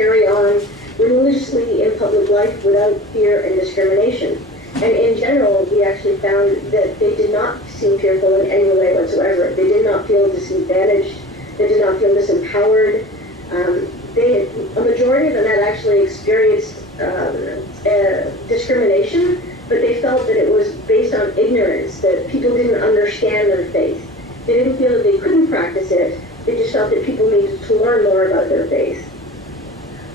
carry on religiously in public life without fear and discrimination. And in general, we actually found that they did not seem fearful in any way whatsoever. They did not feel disadvantaged. They did not feel disempowered. A majority of them had actually experienced discrimination, but they felt that it was based on ignorance, that people didn't understand their faith. They didn't feel that they couldn't practice it. They just felt that people needed to learn more about their faith.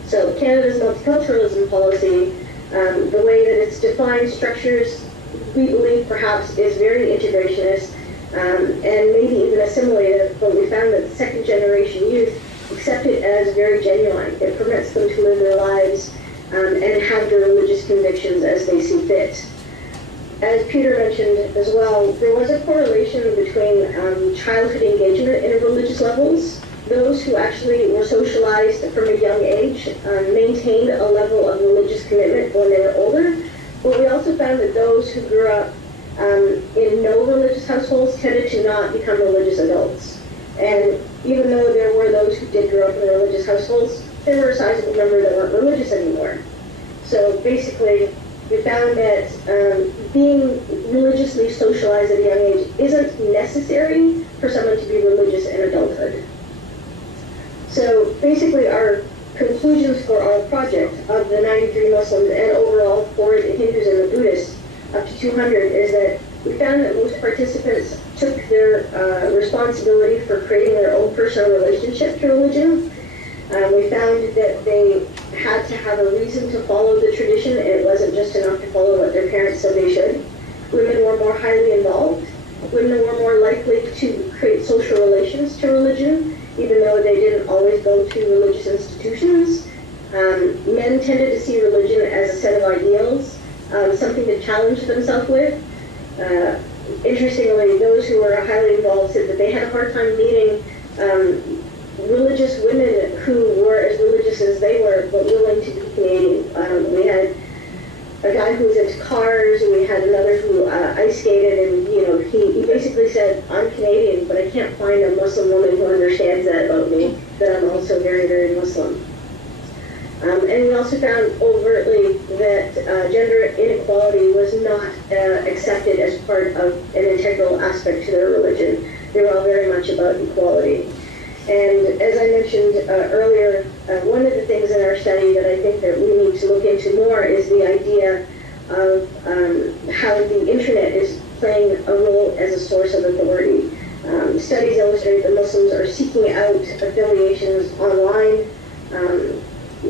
So Canada's multiculturalism policy, the way that it's defined structures, we believe perhaps is very integrationist and maybe even assimilative, but we found that the second generation youth accept it as very genuine. It permits them to live their lives and have their religious convictions as they see fit. As Peter mentioned as well, there was a correlation between childhood engagement in religious levels. Those who actually were socialized from a young age maintained a level of religious commitment when they were older. But we also found that those who grew up in no religious households tended to not become religious adults. And even though there were those who did grow up in religious households, there were a sizable number that weren't religious anymore. So basically, we found that being religiously socialized at a young age isn't necessary for someone to be religious in adulthood. So basically our conclusions for our project of the 93 Muslims and overall for the Hindus and the Buddhists up to 200 is that we found that most participants took their responsibility for creating their own personal relationship to religion. We found that they had to have a reason to follow the tradition. It wasn't just enough to follow what their parents said they should. Women were more highly involved. Women were more likely to create social relations to religion, even though they didn't always go to religious institutions. Men tended to see religion as a set of ideals, something to challenge themselves with. Interestingly, those who were highly involved said that they had a hard time meeting religious women who were as religious as they were, but willing to be Canadian. We had a guy who was into cars, and we had another who ice skated, and he basically said, "I'm Canadian, but I can't find a Muslim woman who understands that about me, that I'm also very, very Muslim." And we also found overtly that gender inequality was not accepted as part of an integral aspect to their religion. They were all very much about equality. And as I mentioned earlier, one of the things in our study that I think that we need to look into more is the idea of how the internet is playing a role as a source of authority. Studies illustrate that Muslims are seeking out affiliations online.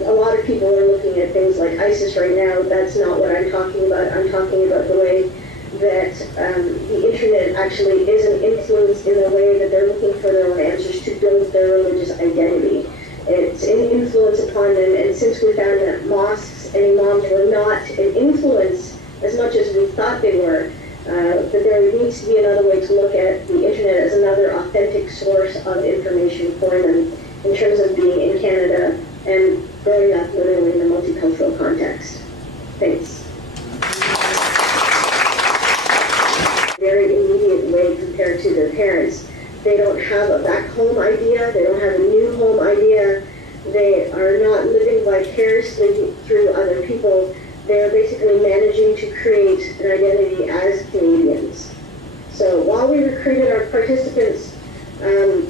A lot of people are looking at things like ISIS right now. That's not what I'm talking about. I'm talking about the way that the internet actually is an influence in the way that they're looking for their own answers to build their religious identity. It's an influence upon them, and since we found that mosques and imams were not an influence as much as we thought they were, that there needs to be another way to look at the internet as another authentic source of information for them in terms of being in Canada and growing up literally in a multicultural context. Thanks. Very immediate way compared to their parents. They don't have a back home idea, they don't have a new home idea, they are not living vicariously through other people. They're basically managing to create an identity as Canadians. So while we recruited our participants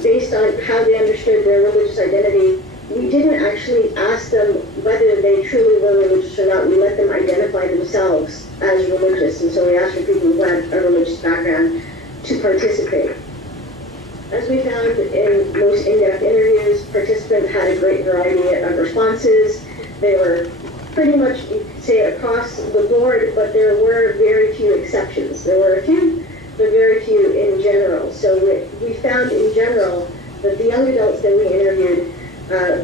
based on how they understood their religious identity, we didn't actually ask them whether they truly were religious or not. We let them identify themselves as religious, and so we asked for people who had a religious background to participate. As we found in most in-depth interviews, participants had a great variety of responses. They were pretty much, you could say, across the board, but there were very few exceptions. There were a few, but very few in general. So we found in general that the young adults that we interviewed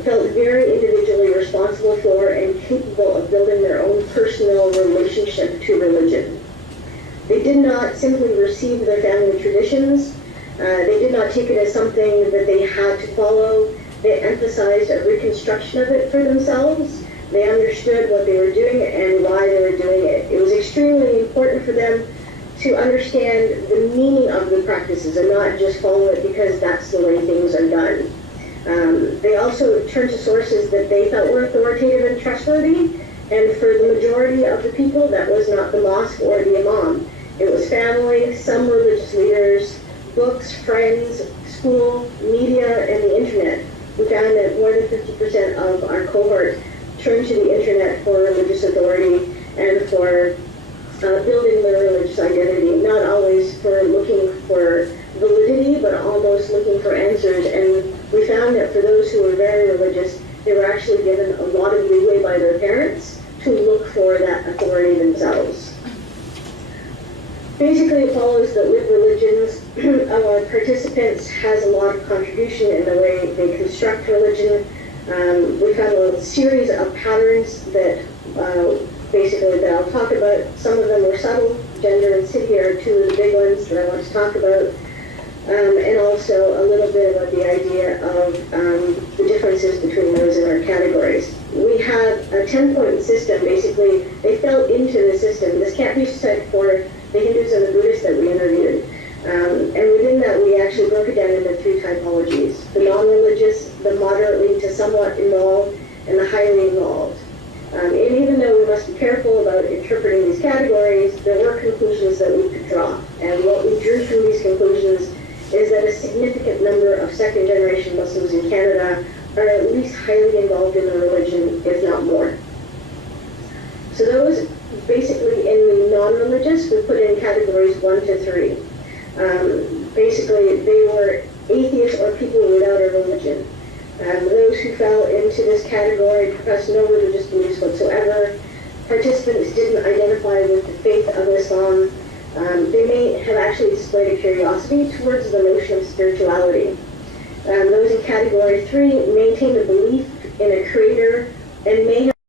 felt very individually responsible for and capable of building their own personal relationship to religion. They did not simply receive their family traditions. They did not take it as something that they had to follow. They emphasized a reconstruction of it for themselves. They understood what they were doing and why they were doing it. It was extremely important for them to understand the meaning of the practices and not just follow it because that's the way things are done. They also turned to sources that they felt were authoritative and trustworthy, and for the majority of the people, that was not the mosque or the imam. It was family, some religious leaders, books, friends, school, media, and the internet. We found that more than 50% of our cohort turned to the internet for religious authority and for building their religious identity, not always for looking for validity, but almost looking for answers. And we found that for those who were very religious, they were actually given a lot of leeway by their parents to look for that authority themselves. Basically, it follows that with religions, our participants has a lot of contribution in the way they construct religion. We found a series of patterns that basically that I'll talk about. Some of them were subtle. Gender and city are two of the big ones that I want to talk about. And also a little bit about the idea of the differences between those in our categories. We had a 10-point system. Basically, they fell into the system. This can't be said for the Hindus and the Buddhists that we interviewed. And within that, we actually broke it down into three typologies: the non-religious, the moderately to somewhat involved, and the highly involved. And even though we must be careful about interpreting these categories, there were conclusions that we could draw. And what we drew from these conclusions is that a significant number of second-generation Muslims in Canada are at least highly involved in the religion, if not more. So those basically in the non-religious, we put in categories 1 to 3. Basically, they were atheists or people without a religion. Those who fell into this category professed no religious beliefs whatsoever. Participants didn't identify with the faith of Islam. They may have actually displayed a curiosity towards the notion of spirituality. Those in category 3 maintained a belief in a creator and may